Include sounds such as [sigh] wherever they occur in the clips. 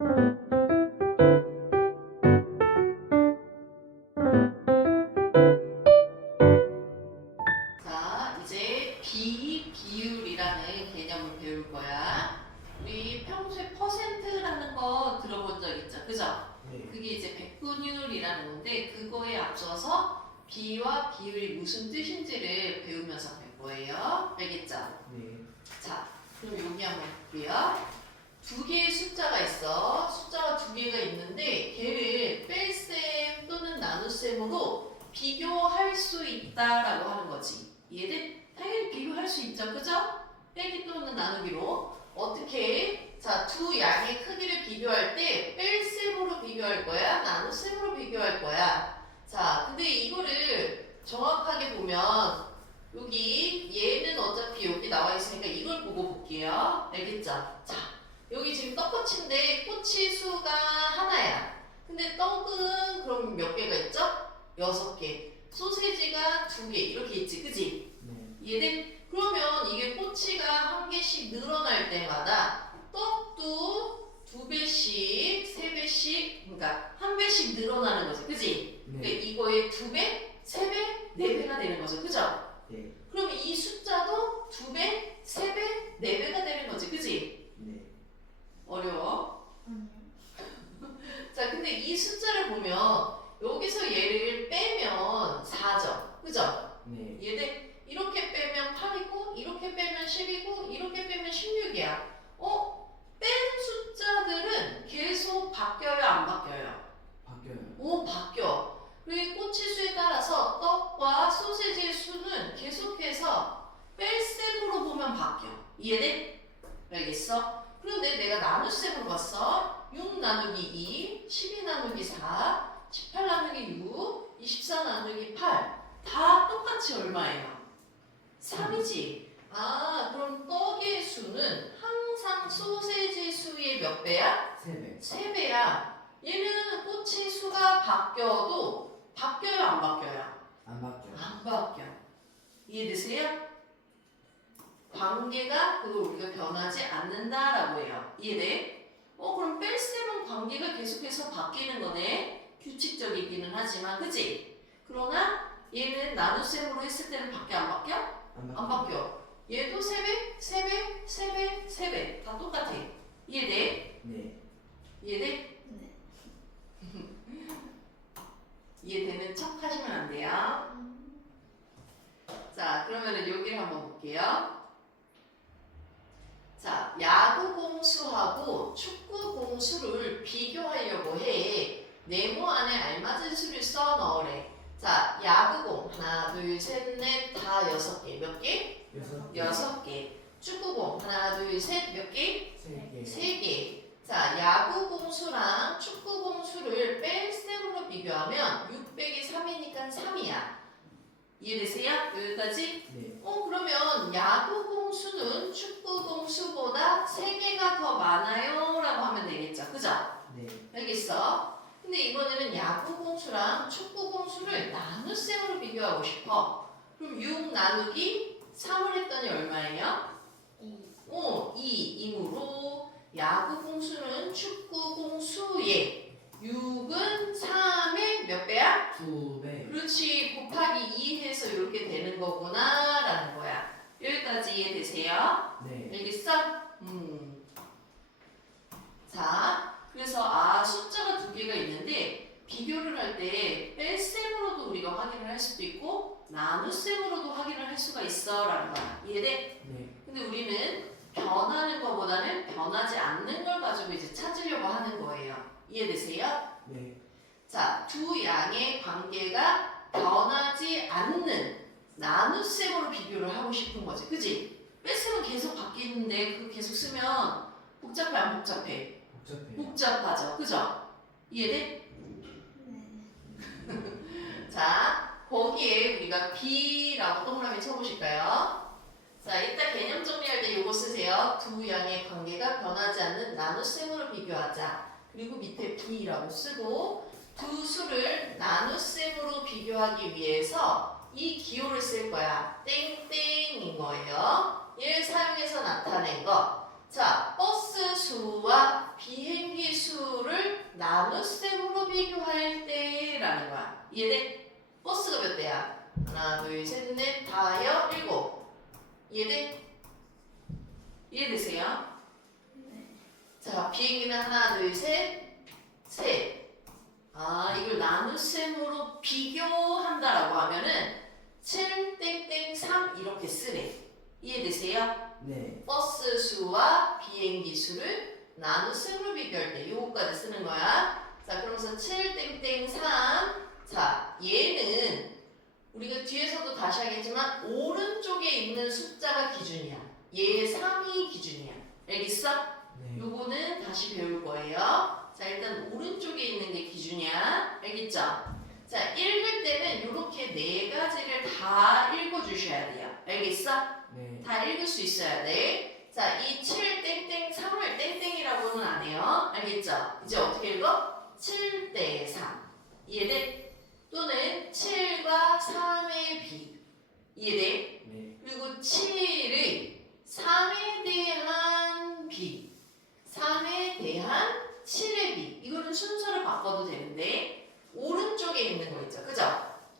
자, 비교할 수 있다라고 하는 거지. 얘들 당연히 비교할 수 있죠. 그죠? 빼기 또는 나누기로. 어떻게? 자, 두 양의 크기를 비교할 때 뺄셈으로 비교할 거야? 나눗셈으로 비교할 거야? 자, 근데 이거를 정확하게 보면 여기 얘는 어차피 여기 나와 있으니까 이걸 보고 볼게요. 알겠죠? 자, 여기 지금 떡꼬치인데 꼬치 수가 하나야. 근데 떡은 그럼 몇 개가 있죠? 여섯 개. 소세지가 두 개. 이렇게 있지, 그지? 네. 얘는 그러면 이게 꼬치가 한 개씩 늘어날 때마다 떡도 두 배씩, 세 배씩, 그러니까 한 배씩 늘어나는 거지, 그지? 그러니까 네. 이거의 두 배, 세 배, 네 배가 되는 거죠, 그죠? 네. 그럼 이 숫자도 두 배, 세 배, 네 배가 되는 거지, 그지? 네. 어려워. 자, 근데 이 숫자를 보면 여기서 얘를 빼면 4죠, 그죠? 네. 얘를 이렇게 빼면 8이고, 이렇게 빼면 10이고, 이렇게 빼면 16이야. 어? 뺀 숫자들은 계속 바뀌어요, 안 바뀌어요? 바뀌어요. 오, 바뀌어. 그리고 꼬치수에 따라서 떡과 소세지의 수는 계속해서 뺄셈으로 보면 바뀌어. 이해돼? 알겠어? 그런데 내가 나눗셈으로 봤어. 6 나누기 2, 12 나누기 4, 18 나누기 6, 24 나누기 8. 다 똑같이 얼마예요? 3이지. 아, 그럼 떡의 수는 항상 소세지 수의 몇 배야? 세 배. 3배야. 얘는 꽃의 수가 바뀌어요, 안 바뀌어요? 안 바뀌어요. 안 바뀌어. 이해되세요? 관계가 그걸 우리가 변하지 않는다라고 해요. 이해돼? 어, 그럼 뺄셈은 관계가 계속해서 바뀌는 거네. 규칙적이기는 하지만, 그치? 그러나 얘는 나눗셈으로 했을 때는 바뀌어, 안 바뀌어? 안안 바뀌어. 얘도 3배, 3배, 3배, 3배. 다 똑같아. 이해돼? 네. 이해돼? 이해되는 척 하시면 안 돼요. 자, 그러면은 여기를 한번 볼게요. 자, 야구 공수하고 축구 공수를 비교하려고 해. 네모 안에 알맞은 수를 써 넣으래. 자, 야구공 하나, 둘, 셋, 넷, 다 여섯 개. 몇 개? 여섯 개. 여섯 개. 축구공 하나, 둘, 셋, 몇 개? 세 개. 세 개. 자, 야구 공수랑 축구 공수를 뺄셈으로 비교하면 6 빼기 3이니까 3이야. 이해되세요? 여기까지? 네. 어, 그러면 야구 공수는 축구 공수보다 3개가 더 많아요? 라고 하면 되겠죠. 그죠? 네. 알겠어? 근데 이번에는 야구 공수랑 축구 공수를 나눗셈으로 비교하고 싶어. 그럼 6 나누기 3을 했더니 얼마예요? 어, 2, 2무로 야구 공수는 축구 공수의 6은 3의 몇 배야? 두 배. 그렇지 곱하기 2 해서 이렇게 되는 거구나 라는 거야 여기까지 이해되세요? 네. 알겠어? 음. 자 그래서 아 숫자가 두 개가 있는데 비교를 할 때 뺄셈으로도 우리가 확인을 할 수도 있고 나눗셈으로도 확인을 할 수가 있어 라는 거야 이해돼? 네. 근데 우리는 변하는 것보다는 변하지 않는 걸 가지고 이제 찾으려고 하는 거예요. 이해되세요? 네. 자, 두 양의 관계가 변하지 않는 나눗셈으로 비교를 하고 싶은 거지. 그지? 뺄셈은 계속 바뀌는데 그거 계속 쓰면 복잡해 안 복잡해? 복잡해요. 복잡하죠. 그죠? 이해돼? [laughs] 자, 거기에 우리가 B라고 동그라미 쳐보실까요? 자, 이따 개념 정리 쓰세요. 두 양의 관계가 변하지 않는 나눗셈으로 비교하자. 그리고 밑에 B라고 쓰고 두 수를 나눗셈으로 비교하기 위해서 이 기호를 쓸 거야. 땡땡인 거예요. 얘를 사용해서 나타낸 거. 자, 버스 수와 비행기 수 나눗셈으로 비교할 때라는 거야. 이해돼? 버스가 몇 대야? 하나, 둘, 셋, 넷, 다여, 일곱. 이해돼? 이해되세요? 자, 비행기는 하나, 둘, 셋, 셋. 아, 이걸 나눗셈으로 비교한다라고 하면은 7, 땡땡, 3 이렇게 쓰래. 이해되세요? 네. 버스 수와 비행기 수를 나눗셈으로 비교할 때 요거까지 쓰는 거야. 자, 그러면서 7, 땡땡, 3. 자, 얘는 우리가 뒤에서도 다시 하겠지만 오른쪽에 있는 숫자가 기준이야. 얘 3이 기준이야. 알겠어? 네. 요거는 다시 배울 거예요. 자, 일단 오른쪽에 있는 게 기준이야. 알겠죠? 자, 읽을 때는 이렇게 네 가지를 다 읽어주셔야 돼요. 알겠어? 네. 다 읽을 수 있어야 돼. 자, 이 7, 땡땡, 3을 땡땡이라고는 안 해요. 알겠죠? 이제 어떻게 읽어? 7대 3. 이해돼? 또는 7과 3의 비. 이해돼? 네. 그리고 7의 3에 대한 비, 3에 대한 7의 비. 이거는 순서를 바꿔도 되는데 오른쪽에 있는 거 있죠, 그죠?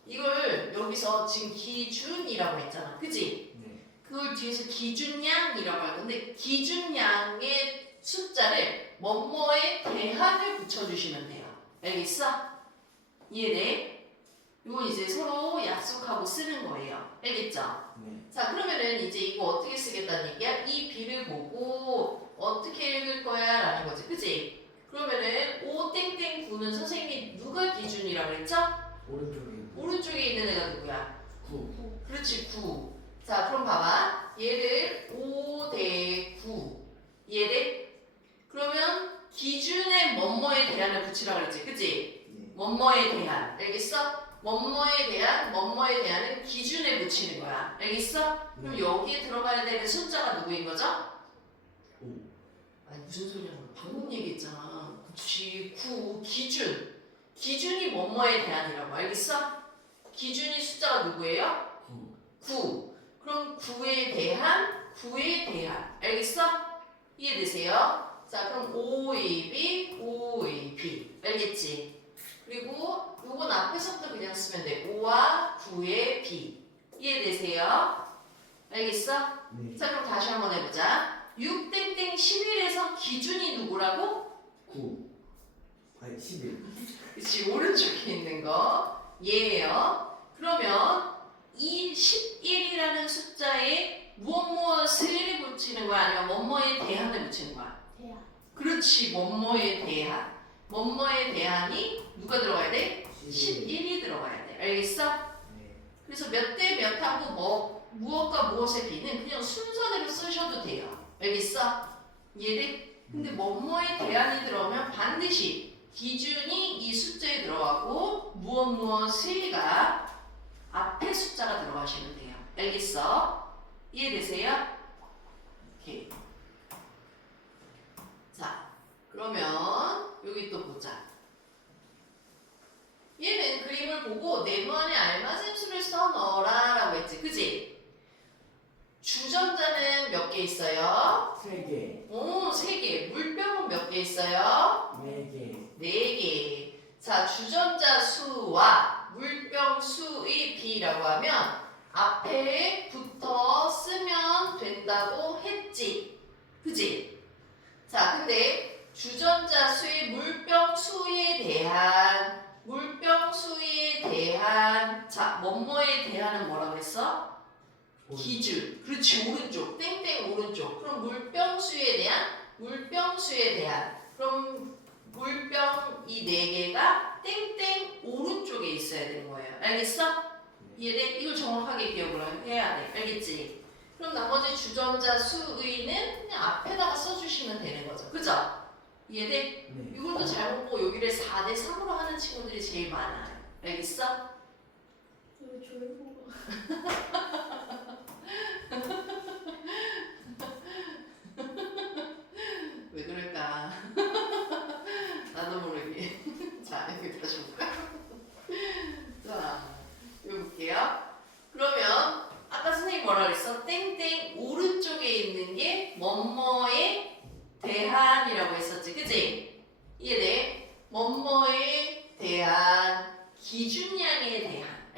이걸 여기서 지금 기준이라고 했잖아, 그지? 네. 그걸 뒤에서 기준량이라고 할 건데 기준량의 숫자를 뭐뭐에 대한을 붙여주시면 돼요. 알겠어? 이해돼? 이건 이제 서로 약속하고 쓰는 거예요. 알겠죠? 네. 자 그러면은 이제 이거 어떻게 쓰겠다는 얘기야? 이 비를 보고 어떻게 읽을 거야? 라는 거지 그치? 그러면은 O 땡땡 9는 선생님이 누가 기준이라고 그랬죠? 오른쪽에 오른쪽에 있는 애가 누구야? 9. 그렇지 9. 자 그럼 봐봐 얘를 5 대 9 얘를 그러면 기준의 뭐뭐에 대한을 붙이라고 그랬지 그치? 네. 뭐뭐에 대한 알겠어? 뭐뭐에 대한 뭐뭐에 대한은 기준에 붙이는 거야 알겠어? 그럼 네. 여기에 들어가야 되는 숫자가 누구인 거죠? 5. 아니 무슨 소리야 방금 얘기했잖아 그치 9 기준 기준이 뭐뭐에 대한이라고 알겠어? 기준이 숫자가 누구예요? 9. 9 그럼 9에 대한 9에 대한 알겠어? 이해되세요? 자 그럼 5AB 5AB 알겠지? 그리고 요건 앞에서부터 그냥 쓰면 돼 5와 9의 B 이해되세요? 알겠어? 네. 자 그럼 다시 한번 해보자 6땡땡 11에서 기준이 누구라고? 9. 아니 11. 그치 오른쪽에 있는 거 얘예요 그러면 이 11이라는 숫자에 무엇 무엇을 붙이는 거야 아니면 뭐뭐에 대한을 붙이는 거야 대야. 그렇지 뭐뭐에 대한 뭐뭐에 대한이 누가 들어가야 돼? 11. 11이 들어가야 돼 알겠어? 네. 그래서 몇 대 몇하고 뭐 무엇과 무엇의 비는 그냥 순서대로 쓰셔도 돼요 알겠어? 이해돼? 근데 뭐뭐에 대한이 들어오면 반드시 기준이 이 숫자에 들어가고 무엇 무엇의가 앞에 숫자가 들어가시면 돼요. 알겠어? 이해되세요? 오케이. 자, 그러면 여기 또 보자. 얘는 그림을 보고 네모 안에 알맞은 수를 써 넣어라 라고 했지. 그지? 주전자는 몇 개 있어요? 3개. 오, 세 개. 물병은 몇 개 있어요? 4개. 네 개. 자, 주전자 수와 물병 수의 비라고 하면 앞에 붙어 쓰면 된다고 했지. 그지? 자, 근데 주전자 수의 물병 수에 대한 물병 수에 대한 자, 뭐뭐에 대한은 뭐라고 했어? 기준. 그렇지, 오른쪽. 땡땡 오른쪽. 그럼 물병수에 대한 물병수에 대한 그럼 물병 이 네 개가 땡땡 오른쪽에 있어야 되는 거예요. 알겠어? 이해돼? 이걸 정확하게 기억을 해야 돼. 알겠지? 그럼 나머지 주전자 수의는 그냥 앞에다가 써주시면 되는 거죠. 그죠? 이해돼? 네. 이것도 잘 보고 여기를 4대 3으로 하는 친구들이 제일 많아요. 알겠어? 왜 졸고? [laughs] 왜 그럴까? [laughs] 나도 모르게. [laughs] 자, 여기 다시 볼까? 자, 여기 볼게요. 그러면 아까 선생님 뭐라 그랬어? 땡땡 오른쪽에 있는 게 뭐뭐에 대한이라고 했었지, 그치? 이해돼?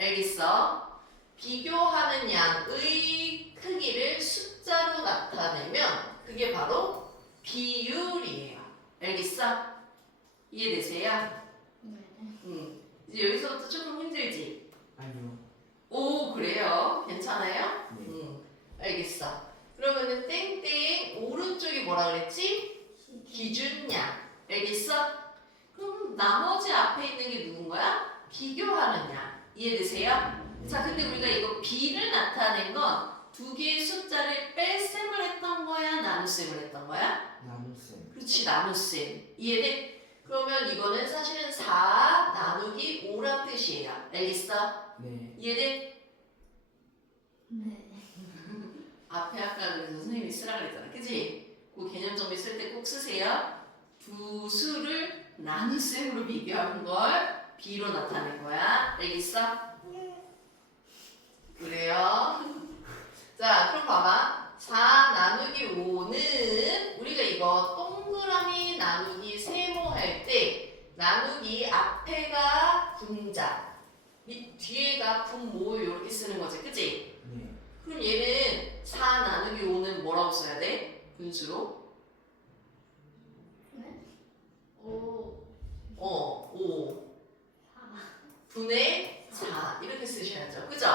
알겠어? 비교하는 양의 크기를 숫자로 나타내면 그게 바로 비율이에요. 알겠어? 이해되세요? 네. 음. 이제 여기서부터 조금 힘들지? 아니요. 오, 그래요? 괜찮아요? 네. 음. 알겠어. 그러면은 땡땡 오른쪽이 뭐라 그랬지? 기준량. 알겠어? 그럼 나머지 앞에 있는 게 누군 거야? 비교하는 양. 이해되세요? 자, 근데 우리가 이거 비를 나타낸 건 두 개의 숫자를 뺄셈을 했던 거야? 나눗셈을 했던 거야? 나눗셈. 그렇지, 나눗셈. 이해돼? 그러면 이거는 사실은 4 나누기 5란 뜻이에요. 알겠어? 네. 이해돼? 네. [laughs] 앞에 아까 그래서 선생님이 쓰라 그랬잖아. 그지? 그 개념 정리 쓸 때 꼭 쓰세요. 두 수를 나눗셈으로 비교한 걸 B로 나타낸 거야. 알겠어? 그래요. [laughs] 자, 그럼 봐봐. 4 나누기 5는 우리가 이거 동그라미 나누기 세모 할 때 나누기 앞에가 분자, 밑 뒤에가 분모 이렇게 쓰는 거지. 그지? 네. 그럼 얘는 4 나누기 5는 뭐라고 써야 돼? 분수로? 네? 오. 어, 5 사. 분의 4 이렇게 쓰셔야죠. 그죠?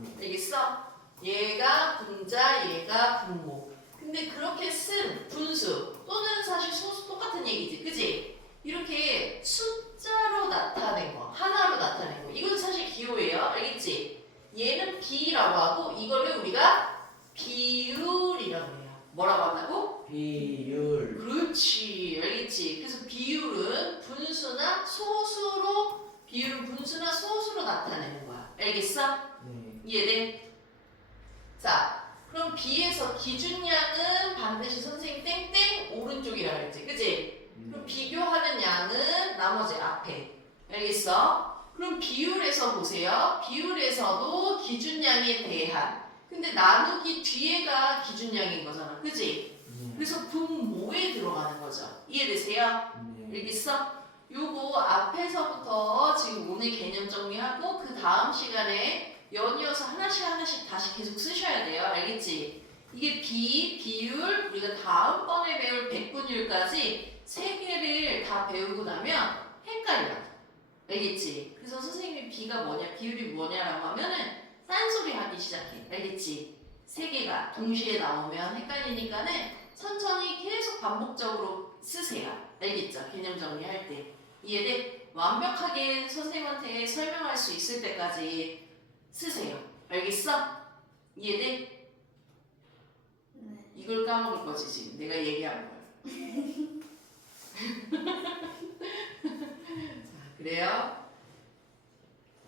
네. 알겠어? 얘가 분자, 얘가 분모. 근데 그렇게 쓴 분수 또는 사실 소수 똑같은 얘기지. 그지? 이렇게 숫자로 나타낸 거, 하나로 나타낸 거. 이건 사실 기호예요. 알겠지? 얘는 B라고 하고 이거를 우리가 비율이라고 해요. 뭐라고 한다고? 비율. 그렇지. 알겠지? 그래서 비율은 분수나 소수로 비율은 분수나 소수로 나타내는 거야. 알겠어? 네. 이해돼? 자, 그럼 B에서 기준량은 반드시 선생님 땡땡 오른쪽이라 그랬지. 그지? 그럼 네. 비교하는 양은 나머지 앞에. 알겠어? 그럼 비율에서 보세요. 비율에서도 기준량에 대한. 근데 나누기 뒤에가 기준량인 거잖아. 그지? 네. 그래서 분모에 들어가는 거죠. 이해되세요? 네. 알겠어? 요거 앞에서부터 지금 오늘 개념 정리하고 그 다음 시간에 연이어서 하나씩 하나씩 다시 계속 쓰셔야 돼요. 알겠지? 이게 비, 비율, 우리가 다음번에 배울 백분율까지 세 개를 다 배우고 나면 헷갈려. 알겠지? 그래서 선생님이 비가 뭐냐, 비율이 뭐냐라고 하면은 딴소리 하기 시작해. 알겠지? 세 개가 동시에 나오면 헷갈리니까는 천천히 계속 반복적으로 쓰세요. 알겠죠? 개념 정리할 때. 이해돼? 완벽하게 선생님한테 설명할 수 있을 때까지 쓰세요. 알겠어? 이해돼? 네. 이걸 까먹을 거지 지금 내가 얘기한 걸. [laughs] [laughs] 자, 그래요?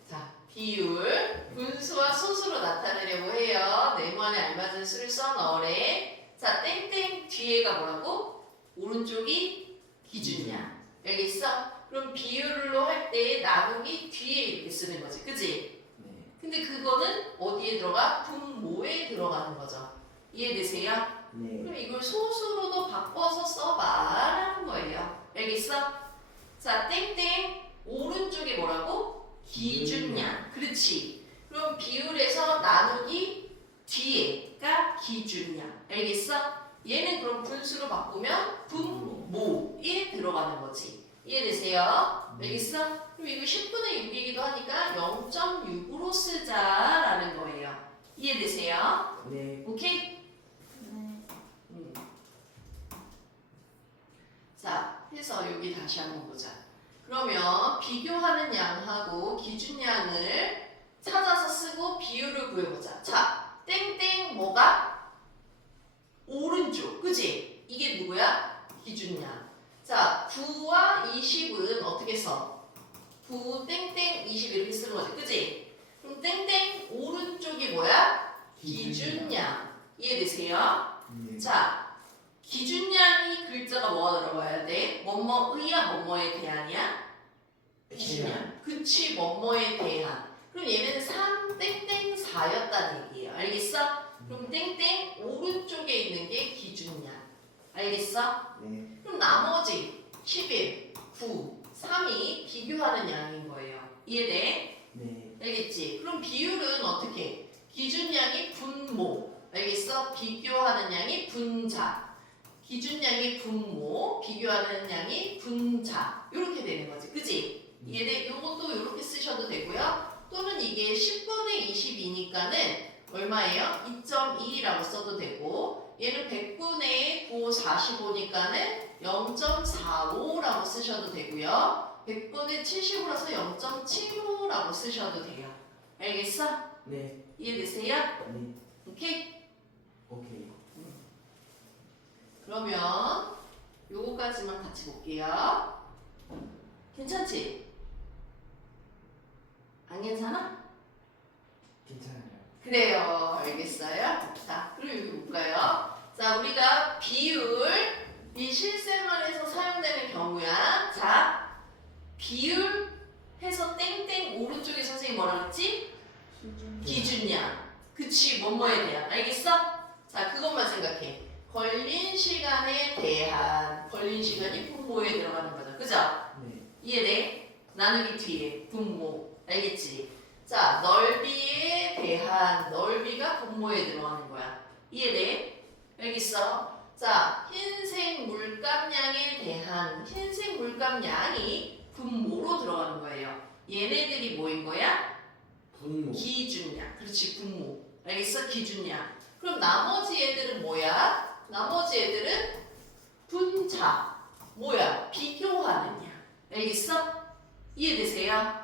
자, 비율 분수와 소수로 나타내려고 해요. 네모안에 알맞은 수를 써 넣으래. 자, 땡땡 뒤에가 뭐라고? 오른쪽이 기준량. 알겠어? 그럼 비율로 할 때 나누기 뒤에 이렇게 쓰는 거지. 그지? 네. 근데 그거는 어디에 들어가? 분모에 들어가는 거죠. 이해되세요? 네. 그럼 이걸 소수로도 바꿔서 써봐라는 거예요. 알겠어? 자, 땡땡 오른쪽에 뭐라고? 기준량. 그렇지. 그럼 비율에서 나누기 뒤에가 기준량. 알겠어? 얘는 그럼 분수로 바꾸면 분모에 들어가는 거지. 이해되세요? 알겠어? 그럼 이거 10분의 6이기도 하니까 0.6으로 쓰자라는 거예요. 이해되세요? 네. 오케이? 네. 음. 자, 해서 여기 다시 한번 보자. 그러면 비교하는 양하고 기준량을 찾아서 쓰고 비율을 구해보자. 자, 땡땡 뭐가? 오른쪽, 그지? 이게 누구야? 기준량. 자, 9와 20은 어떻게 써? 9 땡땡 20 이렇게 쓰는 거지, 그지? 그럼 땡땡 오른쪽이 뭐야? 기준량. 이해되세요? 네. 자, 기준량이 글자가 뭐가 들어가야 돼? 뭐뭐의야 뭐뭐에 대한이야? 기준량. 그치, 뭐뭐에 대한. 그럼 얘는 3 땡땡 4였다는 얘기예요. 알겠어? 그럼 땡땡 오른쪽에 있는 게 기준량. 알겠어? 네. 그럼 나머지 11, 9, 3이 비교하는 양인 거예요. 이해돼? 네. 알겠지? 그럼 비율은 어떻게? 기준량이 분모. 알겠어? 비교하는 양이 분자. 기준량이 분모, 비교하는 양이 분자. 이렇게 되는 거지. 그지? 얘네 요것도 이렇게 쓰셔도 되고요. 또는 이게 10분의 22니까는 얼마예요? 2.2라고 써도 되고 얘는 100분의 9, 45니까는 0.45라고 쓰셔도 되고요. 100분의 70이라서 0.75라고 쓰셔도 돼요. 알겠어? 네. 이해되세요? 네. 오케이? 오케이. 그러면 요거까지만 같이 볼게요. 괜찮지? 안 괜찮아? 괜찮아요. 그래요. 알겠어요? 자, 그럼 여기 볼까요? 자, 우리가 비율, 이 실생활에서 사용되는 경우야. 자, 비율 해서 땡땡 오른쪽에 선생님 뭐라 그랬지? 기준 기준량. 그치, 뭐뭐에 대한. 알겠어? 자, 그것만 생각해. 걸린 시간에 대한. 걸린 시간이 분모에 들어가는 거죠. 그죠? 네. 이해돼? 나누기 뒤에 분모. 알겠지? 자, 넓이에 대한 넓이가 분모에 들어가는 거야. 이해돼? 알겠어? 자, 흰색 물감량에 대한 흰색 물감량이 분모로 들어가는 거예요. 얘네들이 뭐인 거야? 분모. 기준량. 그렇지, 분모. 알겠어? 기준량. 그럼 나머지 애들은 뭐야? 나머지 애들은 분자. 뭐야? 비교하는 양. 알겠어? 이해되세요?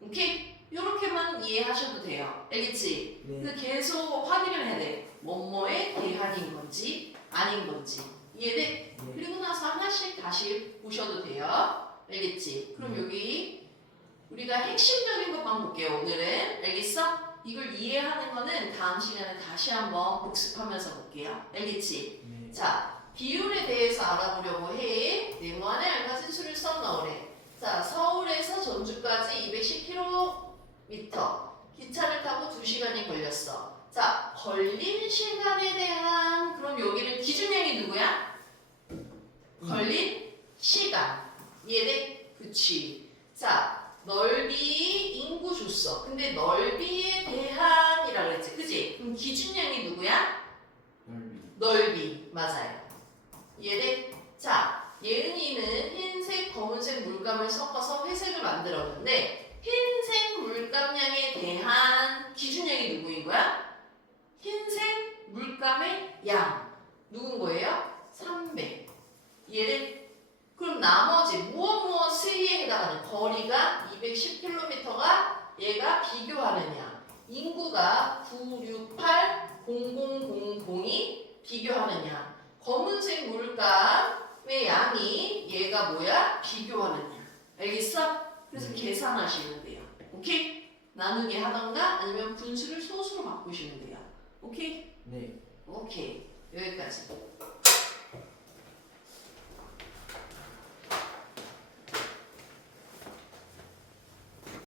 오케이? 요렇게만 이해하셔도 돼요. 알겠지? 네. 그 계속 확인을 해야 돼. 뭐뭐에 대한인 건지 아닌 건지. 이해돼? 네. 그리고 나서 하나씩 다시 보셔도 돼요. 알겠지? 그럼 네. 여기 우리가 핵심적인 것만 볼게요. 오늘은 알겠어? 이걸 이해하는 거는 다음 시간에 다시 한번 복습하면서 볼게요. 알겠지? 네. 자, 비율에 대해서 알아보려고 해. 네모 안에 알맞은 수를 써 넣으래. 자, 서울에서 전주까지 210km. 기차를 타고 2시간이 걸렸어. 자, 걸린 시간에 대한 그럼 여기는 기준량이 누구야? 걸린 시간. 이해돼? 그치. 자, 넓이 인구 줬어. 근데 넓이에 대한이라 그랬지. 그지? 그럼 기준량이 누구야? 넓이. 넓이. 맞아요. 이해돼? 자, 예은이는 흰색, 검은색 물감을 섞어서 회색을 만들었는데 흰색 물감량에 대한 기준량이 누구인 거야? 흰색 물감의 양. 누군 거예요? 300. 이해돼? 그럼 나머지 무엇 무엇에 해당하는 거리가 210km가 얘가 비교하는 양. 인구가 968 0000이 비교하는 양. 검은색 물감 의 양이 얘가 뭐야? 비교하는 양. 알겠어? 그래서 네. 계산하시면 돼요. 오케이? 나누기 하던가 아니면 분수를 소수로 바꾸시면 돼요. 오케이? 네. 오케이. 여기까지.